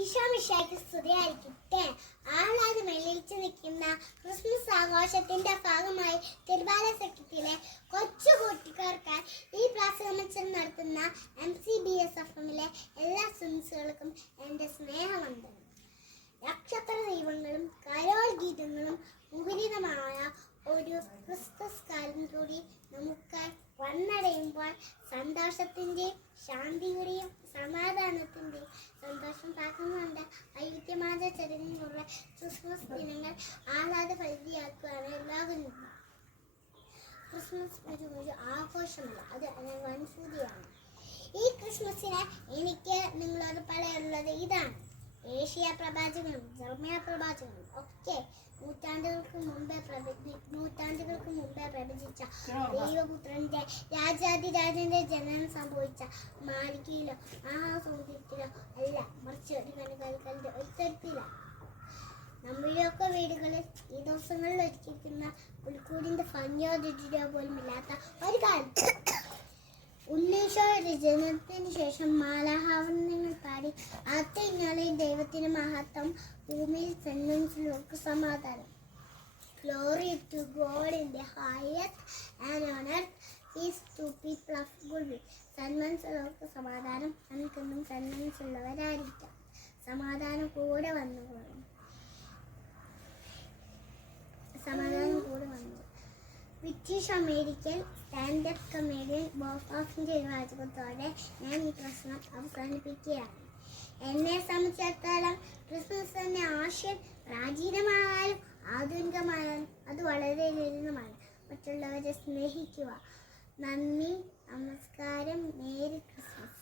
ഈശോമിശായ്ക്ക് സ്തുതിയായിരിക്കട്ടെ. ആഹ്ലാദം വെള്ളിച്ച് നിൽക്കുന്ന ക്രിസ്മസ് ആഘോഷത്തിന്റെ ഭാഗമായി തിരുവാല സഖ്യത്തിലെ കൊച്ചു കൂട്ടിക്കാർക്കായി ഈ പ്രാസംഗമത്സരം നടത്തുന്ന M C B S F എമ്മിലെ എല്ലാ സ്റ്റുഡൻസുകൾക്കും എന്റെ സ്നേഹമുണ്ട് നക്ഷത്ര ദൈവങ്ങളും കരോൾ ഗീതങ്ങളും മുഖരിതമായ ഒരു ക്രിസ്തുസ് കാലം കൂടി നമുക്ക് വന്നടയുമ്പോൾ സന്തോഷത്തിന്റെയും ശാന്തിയുടെയും സമാധാനത്തിന്റെയും സന്തോഷം പകർന്നുകൊണ്ട് വൈവിധ്യമാർന്ന ചടങ്ങിനുള്ള ക്രിസ്മസ് ദിനങ്ങൾ ആഹ്ലാദ പരിധിയാക്കുകയാണ് എല്ലാവരും. ക്രിസ്മസ് ഒരു ഒരു ആഘോഷമല്ല അത് വൻസൂതിയാണ് ഈ ക്രിസ്മസിന് എനിക്ക് നിങ്ങളോട് പറയാനുള്ളത് ഇതാണ്. ഏഷ്യ പ്രവാചകനും ജർമ്മയ പ്രവാചകനും ഒക്കെ നൂറ്റാണ്ടുകൾക്ക് മുമ്പേ നൂറ്റാണ്ടുകൾക്ക് മുമ്പേ പ്രവചിച്ച ദൈവപുത്രന്റെ രാജാതിരാജന്റെ ജനനം സംഭവിച്ച മാളികയിലും അല്ല ഒരു ഒരുത്തരത്തിലാണ് നമ്മുടെയൊക്കെ വീടുകളിൽ ഈ ദിവസങ്ങളിൽ ഒരുക്കിക്കുന്ന പുൽക്കൂടിന്റെ ഭംഗിയോ രുചിയോ പോലും ഇല്ലാത്ത ഒരു കാലത്ത് ഉണ്ണീശോയുടെ രചനത്തിന് ശേഷം മാലാഹാവരണങ്ങൾ പാടി അത്തഞ്ഞാളി ദൈവത്തിന് മഹത്വം ഭൂമിയിൽ സെന്മൻസിലേക്ക് സമാധാനം. The highest and on earth peace to people of good will. സന്മനസ്സുള്ളവർക്ക് സമാധാനം നമുക്കെന്നും സന്മനസ്സുള്ളവരായിരിക്കാം സമാധാനം കൂടെ വന്നു സമാധാനം കൂടെ വന്നു ബ്രിട്ടീഷ് അമേരിക്കൻ സ്റ്റാൻഡപ്പ് കമേഡിയൻ ബോഫാഫിന്റെ ഒരു വാചകത്തോടെ ഞാൻ ഈ പ്രശ്നം അവസാനിപ്പിക്കുകയാണ്. എന്നെ സംബന്ധിച്ചിടത്തോളം ക്രിസ്മസ് എന്ന ആശയം പ്രാചീനമായാലും ആധുനികമായാലും അത് വളരെ ലളിതമാണ്. മറ്റുള്ളവരെ സ്നേഹിക്കുക. നന്ദി നമസ്കാരം മേരി ക്രിസ്മസ്.